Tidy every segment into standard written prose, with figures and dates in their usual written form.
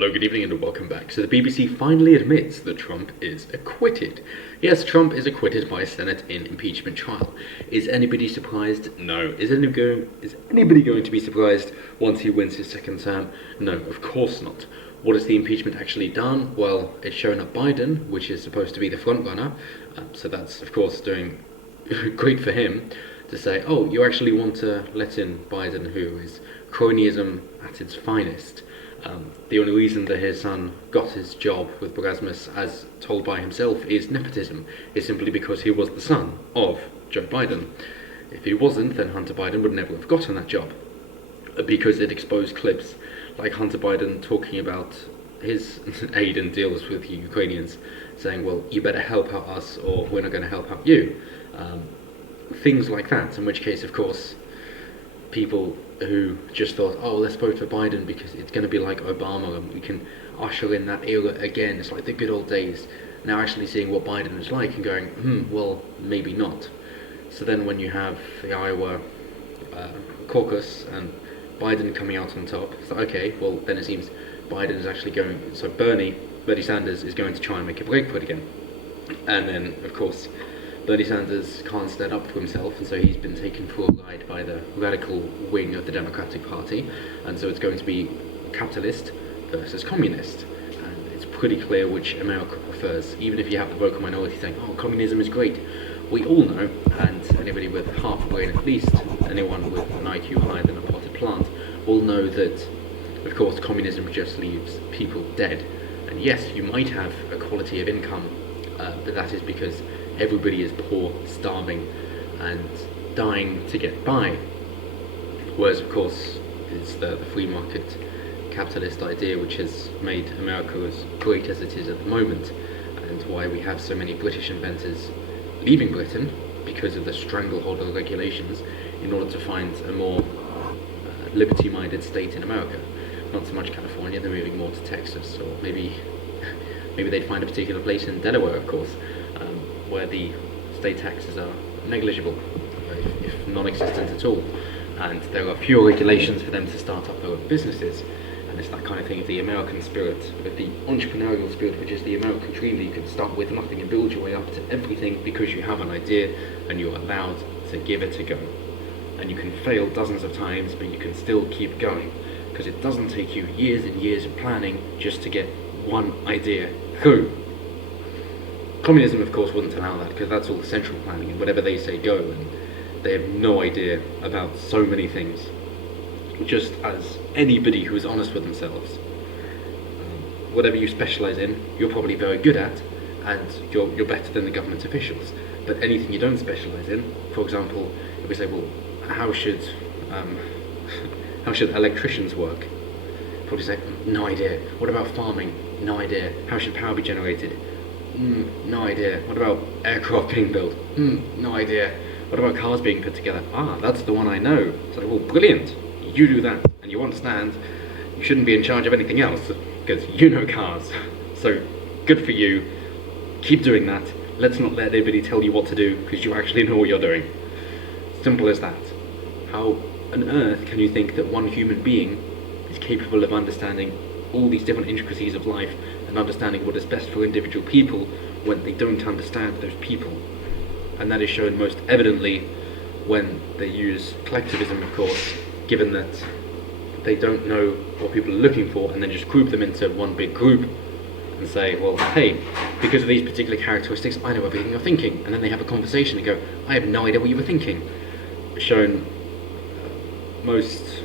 Hello, good evening, and welcome back. So the BBC finally admits that Trump is acquitted. Yes, Trump is acquitted by Senate in impeachment trial. Is anybody surprised? No. Is anybody going to be surprised once he wins his second term? No, of course not. What has the impeachment actually done? Well, it's shown up Biden, which is supposed to be the front runner. So that's, of course, doing great for him to say, oh, you actually want to let in Biden, who is cronyism at its finest. The only reason that his son got his job with Erasmus, as told by himself, is nepotism, is simply because he was the son of Joe Biden. If he wasn't, then Hunter Biden would never have gotten that job, because it exposed clips like Hunter Biden talking about his aid and deals with the Ukrainians, saying, well, you better help out us or we're not going to help out you. Things like that, in which case, of course, people who just thought, oh, let's vote for Biden because it's going to be like Obama and we can usher in that era again, it's like the good old days, now actually seeing what Biden is like and going, well, maybe not. So then when you have the Iowa caucus and Biden coming out on top, it's like, okay, well, then it seems Biden is actually going, so Bernie Sanders is going to try and make a break for it again. And then, of course, Bernie Sanders can't stand up for himself, and so he's been taken for a ride by the radical wing of the Democratic Party, and so it's going to be capitalist versus communist, and it's pretty clear which America prefers, even if you have the vocal minority saying, oh, communism is great. We all know, and anybody with half a brain at least, anyone with an IQ higher than a potted plant, will know that, of course, communism just leaves people dead. And yes, you might have equality of income, but that is because everybody is poor, starving, and dying to get by. Whereas, of course, it's the free market capitalist idea which has made America as great as it is at the moment, and why we have so many British inventors leaving Britain because of the stranglehold of regulations in order to find a more liberty-minded state in America. Not so much California, they're moving more to Texas, or maybe they'd find a particular place in Delaware, of course, where the state taxes are negligible, if non-existent at all, and there are fewer regulations for them to start up their own businesses. And it's that kind of thing of the American spirit, of the entrepreneurial spirit, which is the American dream, that you can start with nothing and build your way up to everything because you have an idea and you're allowed to give it a go. And you can fail dozens of times, but you can still keep going, because it doesn't take you years and years of planning just to get one idea through. Communism, of course, wouldn't allow that, because that's all the central planning, and whatever they say go, and they have no idea about so many things, just as anybody who is honest with themselves. Whatever you specialise in, you're probably very good at, and you're better than the government officials. But anything you don't specialise in, for example, if we say, well, how should electricians work? Probably say, no idea. What about farming? No idea. How should power be generated? No idea. What about aircraft being built? No idea. What about cars being put together? That's the one I know. So, well, brilliant. You do that, and you understand you shouldn't be in charge of anything else, because you know cars. So, good for you. Keep doing that. Let's not let anybody tell you what to do, because you actually know what you're doing. Simple as that. How on earth can you think that one human being is capable of understanding all these different intricacies of life and understanding what is best for individual people when they don't understand those people? And that is shown most evidently when they use collectivism, of course, given that they don't know what people are looking for and then just group them into one big group and say, well, hey, because of these particular characteristics, I know everything you're thinking. And then they have a conversation and go, I have no idea what you were thinking. Shown most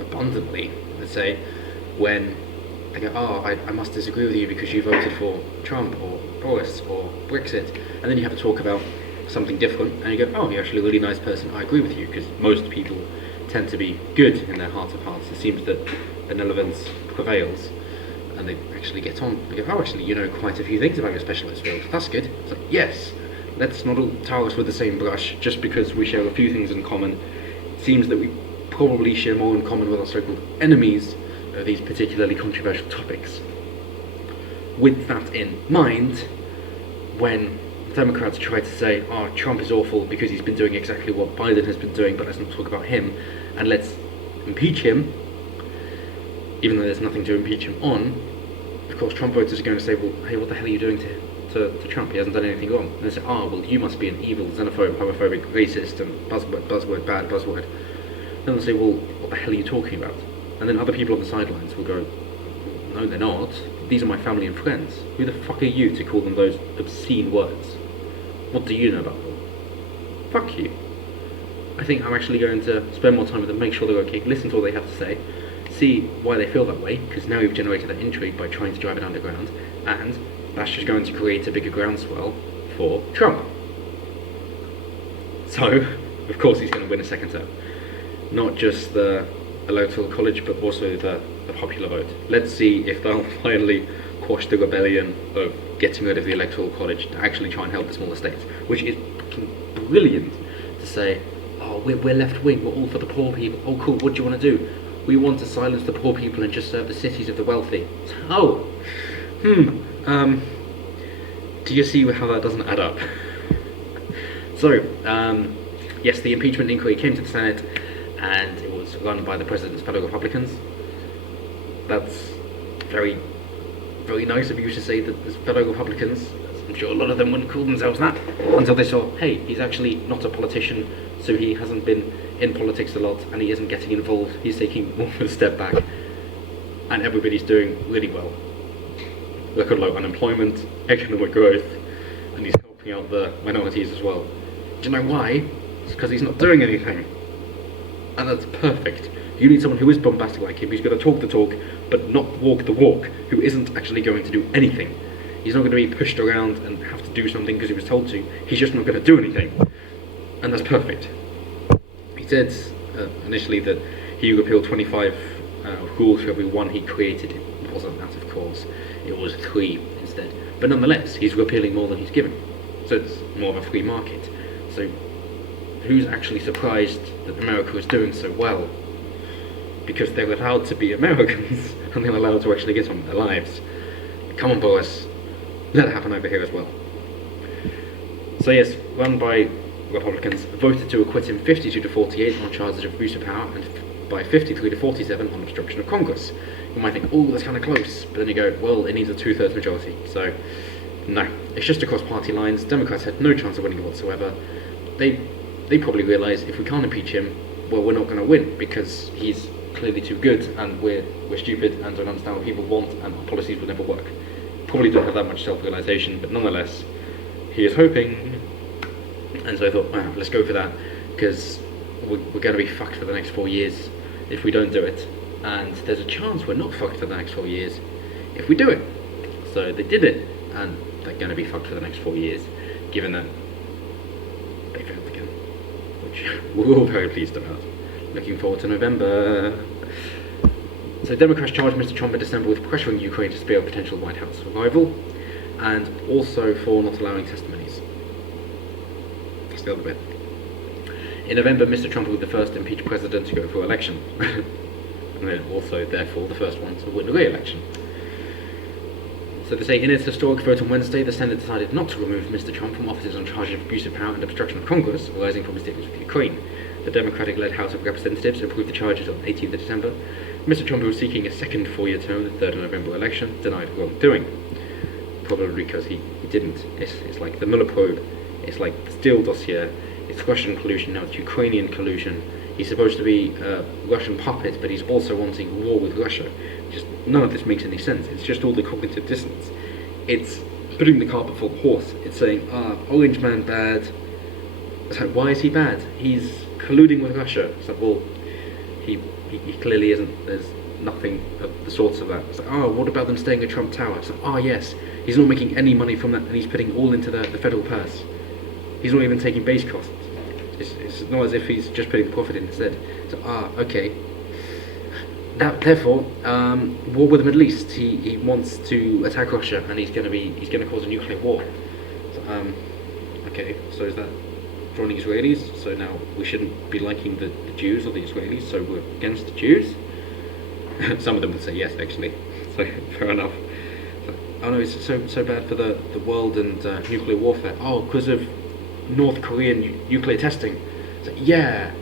abundantly, let's say, when they go, I must disagree with you because you voted for Trump or Boris or Brexit, and then you have to talk about something different, and you go, oh, you're actually a really nice person, I agree with you, because most people tend to be good in their heart of hearts. It seems that benevolence prevails, and they actually get on. They go, oh, actually, you know quite a few things about your specialist field. That's good. It's like, yes, let's not all tar us with the same brush just because we share a few things in common. It seems that we probably share more in common with our so-called enemies of these particularly controversial topics. With that in mind, when Democrats try to say, oh, Trump is awful because he's been doing exactly what Biden has been doing, but let's not talk about him, and let's impeach him, even though there's nothing to impeach him on, of course Trump voters are going to say, well, hey, what the hell are you doing to Trump? He hasn't done anything wrong. And they say, well, you must be an evil, xenophobe, homophobic, racist, and buzzword, bad buzzword. Then they'll say, well, what the hell are you talking about? And then other people on the sidelines will go, no, they're not. These are my family and friends. Who the fuck are you to call them those obscene words? What do you know about them? Fuck you. I think I'm actually going to spend more time with them, make sure they're okay, listen to what they have to say, see why they feel that way, because now we've generated that intrigue by trying to drive it underground, and that's just going to create a bigger groundswell for Trump. So, of course he's going to win a second term. Not just the electoral college, but also the popular vote. Let's see if they'll finally quash the rebellion of getting rid of the electoral college to actually try and help the smaller states, which is fucking brilliant to say, oh, we're left wing, we're all for the poor people. Oh cool, what do you want to do? We want to silence the poor people and just serve the cities of the wealthy. Oh, do you see how that doesn't add up? So, yes, the impeachment inquiry came to the Senate, and it was run by the president's fellow Republicans. That's very, very nice of you to say that there's fellow Republicans. I'm sure a lot of them wouldn't call themselves that until they saw, hey, he's actually not a politician, so he hasn't been in politics a lot, and he isn't getting involved. He's taking more of a step back, and everybody's doing really well. Record low unemployment, economic growth, and he's helping out the minorities as well. Do you know why? It's because he's not doing anything. And that's perfect. You need someone who is bombastic like him, who's going to talk the talk, but not walk the walk, who isn't actually going to do anything. He's not going to be pushed around and have to do something because he was told to. He's just not going to do anything. And that's perfect. He said initially that he repealed 25 rules for every one he created. It wasn't that, of course. It was 3 instead. But nonetheless, he's repealing more than he's given. So it's more of a free market. So who's actually surprised that America is doing so well? Because they're allowed to be Americans, and they're allowed to actually get on with their lives. Come on, boys. Let it happen over here as well. So yes, run by Republicans, voted to acquit him 52 to 48 on charges of abuse of power, and by 53 to 47 on obstruction of Congress. You might think, oh, that's kind of close, but then you go, well, it needs a 2/3 majority. So, no, it's just across party lines. Democrats had no chance of winning whatsoever. They probably realise if we can't impeach him, well, we're not going to win because he's clearly too good, and we're stupid and don't understand what people want, and our policies will never work. Probably don't have that much self-realisation, but nonetheless, he is hoping. And so I thought, wow, let's go for that, because we're going to be fucked for the next 4 years if we don't do it. And there's a chance we're not fucked for the next 4 years if we do it. So they did it, and they're going to be fucked for the next 4 years, given that they failed again, which we're all very pleased about. Looking forward to November. So Democrats charged Mr. Trump in December with pressuring Ukraine to spear a potential White House survival, and also for not allowing testimonies. That's the other bit. In November, Mr. Trump will be the first impeached president to go for election, and then also, therefore, the first one to win a re-election. So they say, in its historic vote on Wednesday, the Senate decided not to remove Mr. Trump from offices on charges of abuse of power and obstruction of Congress arising from his dealings with Ukraine. The Democratic-led House of Representatives approved the charges on 18th of December. Mr. Trump, who was seeking a second 4-year term in the 3rd of November election, denied wrongdoing. Probably because he didn't. It's like the Mueller probe, it's like the Steele dossier, it's Russian collusion, now it's Ukrainian collusion. He's supposed to be a Russian puppet, but he's also wanting war with Russia. Just none of this makes any sense. It's just all the cognitive dissonance. It's putting the cart before the horse. It's saying, Orange Man bad. It's like, why is he bad? He's colluding with Russia. It's like, well, he clearly isn't. There's nothing of the sorts of that. It's like, what about them staying at Trump Tower? It's like, yes, he's not making any money from that, and he's putting all into the federal purse. He's not even taking base costs. It's not as if he's just putting the profit in instead. So, okay. Therefore, war with the Middle East. He wants to attack Russia, and he's going to cause a nuclear war. So, okay. So is that joining Israelis? So now we shouldn't be liking the Jews or the Israelis. So we're against the Jews. Some of them would say yes, actually. So fair enough. So, oh no, it's so bad for the world and nuclear warfare. Oh, because of North Korean nuclear testing. So yeah,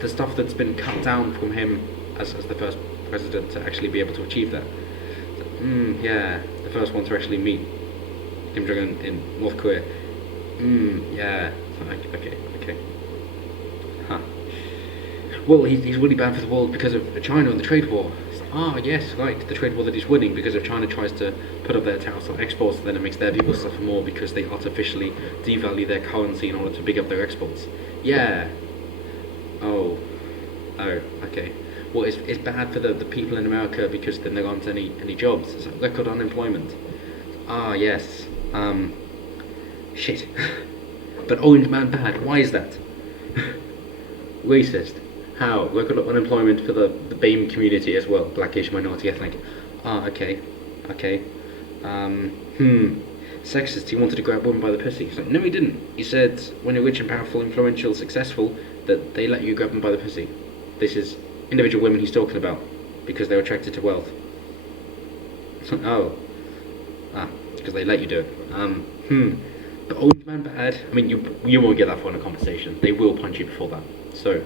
the stuff that's been cut down from him as the first president to actually be able to achieve that. So, yeah, the first one to actually meet Kim Jong-un in North Korea. Yeah, okay. Huh. Well, he's really bad for the world because of China and the trade war. Yes, right, the trade war that he's winning because if China tries to put up their tariffs on exports, then it makes their people suffer more because they artificially devalue their currency in order to big up their exports. Yeah. Oh, okay. Well, it's bad for the people in America because then there aren't any jobs. It's like record unemployment. Yes. Shit. But Orange Man bad. Why is that? Racist. How? Record unemployment for the BAME community as well. Blackish, minority, ethnic. Okay. Sexist. He wanted to grab women by the pussy. He's like, no, he didn't. He said, when you're rich and powerful, influential, successful, that they let you grab them by the pussy. This is individual women he's talking about because they're attracted to wealth. Because they let you do it. But Orange Man bad. I mean, you won't get that far in a conversation. They will punch you before that. So,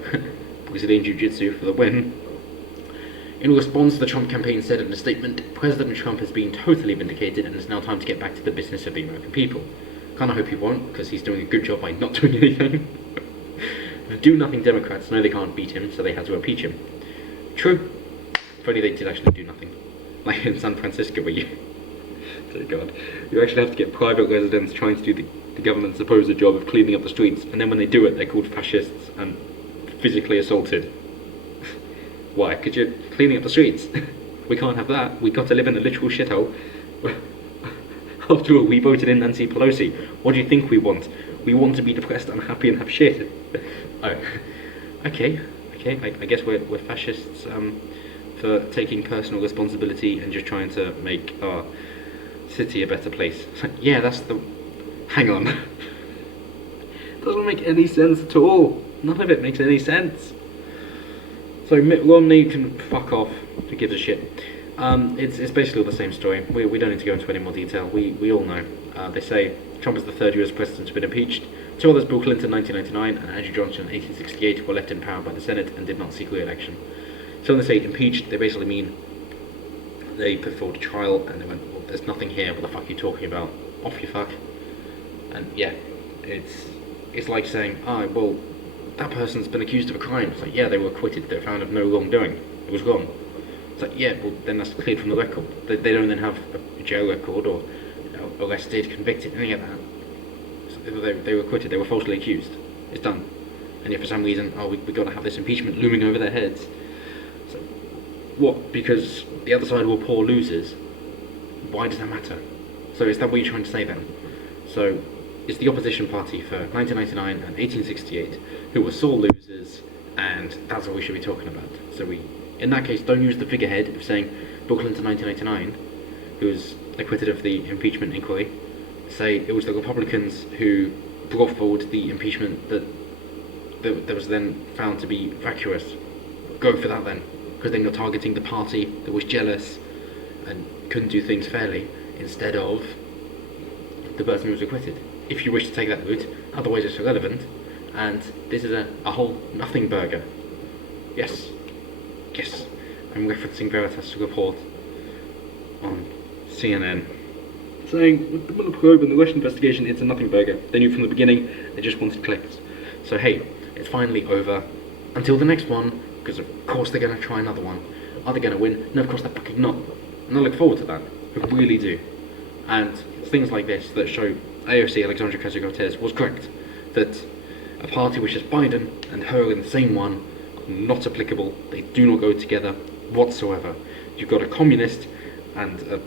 Brazilian Jiu-Jitsu for the win. In response, the Trump campaign said in a statement, President Trump has been totally vindicated and it's now time to get back to the business of the American people. Kinda hope he won't, because he's doing a good job by not doing anything. The do-nothing Democrats know they can't beat him, so they had to impeach him. True. If only they did actually do nothing. Like in San Francisco, where you... Oh God. You actually have to get private residents trying to do the government's supposed job of cleaning up the streets, and then when they do it, they're called fascists and physically assaulted. Why? Because you're cleaning up the streets. We can't have that. We've got to live in a literal shithole. After all, we voted in Nancy Pelosi. What do you think we want? We want to be depressed, unhappy, and have shit. Okay. I guess we're fascists for taking personal responsibility and just trying to make our city a better place. Yeah, that's the... Hang on. Doesn't make any sense at all. None of it makes any sense. So Mitt Romney can fuck off. Who gives a shit? It's basically the same story. We don't need to go into any more detail. We all know. They say Trump is the third US president to have been impeached. Two others, Bill Clinton in 1999 and Andrew Johnson in 1868, were left in power by the Senate and did not seek re-election. So when they say impeached, they basically mean they put forward a trial and they went, well, there's nothing here, what the fuck are you talking about? Off you fuck. And yeah, it's like saying, well, that person's been accused of a crime. It's like, yeah, they were acquitted, they were found of no wrongdoing. It was wrong. It's like, yeah, well, then that's cleared from the record. They don't then have a jail record or arrested, convicted, any of that. So they were acquitted, they were falsely accused. It's done. And yet for some reason, we got to have this impeachment looming over their heads. So, what? Because the other side were poor losers? Why does that matter? So is that what you're trying to say then? So, it's the opposition party for 1999 and 1868 who were sore losers, and that's what we should be talking about. So in that case, don't use the figurehead of saying Bill Clinton 1999, who was acquitted of the impeachment inquiry. Say it was the Republicans who brought forward the impeachment that was then found to be vacuous. Go for that then, because then you're targeting the party that was jealous and couldn't do things fairly, instead of the person who was acquitted. If you wish to take that route, otherwise it's irrelevant, and this is a whole nothing burger. Yes, I'm referencing Veritas' report on CNN, saying, with the Mueller probe and the Russian investigation, it's a nothing burger. They knew from the beginning, they just wanted clicks. So hey, it's finally over, until the next one, because of course they're going to try another one. Are they going to win? No, of course they're fucking not. And I look forward to that, I really do. And it's things like this that show AOC, Alexandria Ocasio-Cortez, was correct, that a party which is Biden and her in the same one are not applicable. They do not go together whatsoever. You've got a communist and a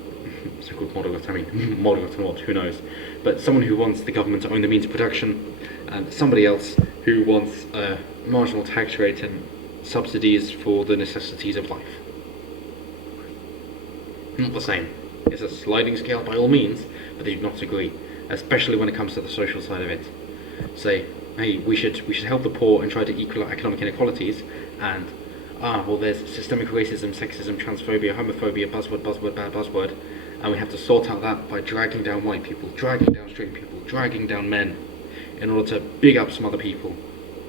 so-called moderate, moderate or not, who knows, but someone who wants the government to own the means of production, and somebody else who wants a marginal tax rate and subsidies for the necessities of life. Not the same. It's a sliding scale by all means, but they do not agree, especially when it comes to the social side of it. Say, hey, we should help the poor and try to equal economic inequalities, and well, there's systemic racism, sexism, transphobia, homophobia, buzzword, bad buzzword, and we have to sort out that by dragging down white people, dragging down straight people, dragging down men, in order to big up some other people.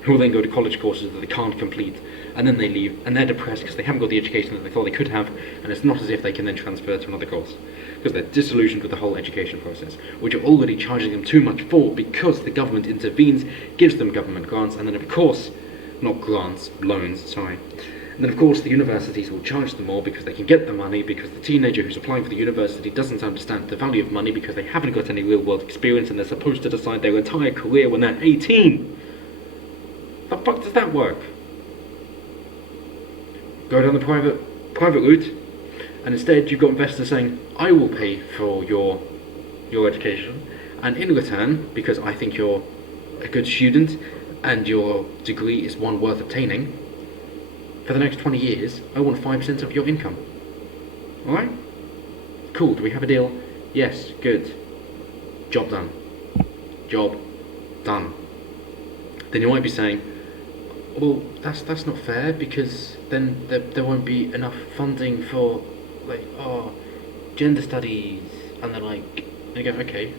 who will then go to college courses that they can't complete, and then they leave, and they're depressed because they haven't got the education that they thought they could have, and it's not as if they can then transfer to another course, because they're disillusioned with the whole education process, which are already charging them too much for, because the government intervenes, gives them government grants, and then of course, not grants, loans, sorry, and then of course the universities will charge them more because they can get the money, because the teenager who's applying for the university doesn't understand the value of money because they haven't got any real world experience and they're supposed to decide their entire career when they're 18. The fuck does that work? Go down the private route, and instead you've got investors saying, I will pay for your education, and in return, because I think you're a good student and your degree is one worth obtaining, for the next 20 years, I want 5% of your income. Alright? Cool, do we have a deal? Yes, good. Job done. Job done. Then you might be saying, well, that's not fair, because then there won't be enough funding for, like, gender studies, and they're like, and you go, okay,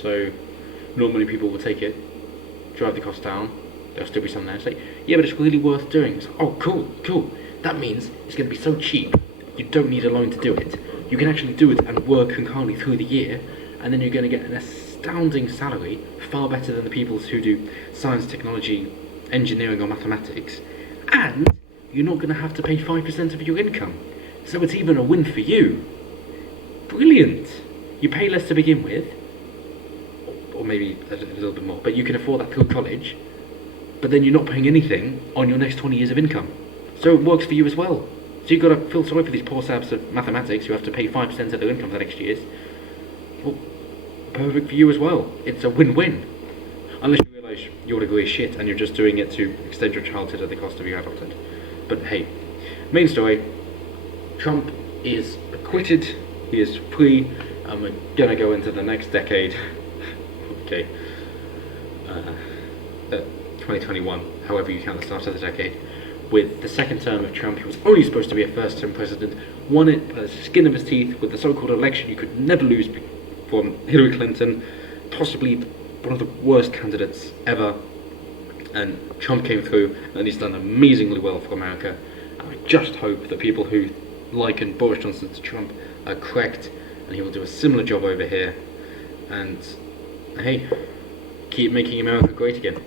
so normally people will take it, drive the cost down, there'll still be some there. It's like, yeah, but it's really worth doing. It's like, oh, cool. That means it's going to be so cheap, you don't need a loan to do it. You can actually do it and work concurrently through the year, and then you're going to get an astounding salary, far better than the people who do science, technology, engineering or mathematics, and you're not going to have to pay 5% of your income. So it's even a win for you. Brilliant. You pay less to begin with, or maybe a little bit more, but you can afford that through college, but then you're not paying anything on your next 20 years of income. So it works for you as well. So you've got to feel sorry for these poor saps of mathematics who have to pay 5% of their income for the next years. Well, perfect for you as well. It's a win-win. Unless you realise your degree is shit and you're just doing it to extend your childhood at the cost of your adulthood. But hey, main story, Trump is acquitted, he is free, and we're gonna go into the next decade, okay, 2021, however you count the start of the decade, with the second term of Trump. He was only supposed to be a first-term president, won it by the skin of his teeth with the so-called election you could never lose from Hillary Clinton, possibly one of the worst candidates ever, and Trump came through and he's done amazingly well for America. And I just hope that people who liken Boris Johnson to Trump are correct, and he will do a similar job over here, and hey, keep making America great again.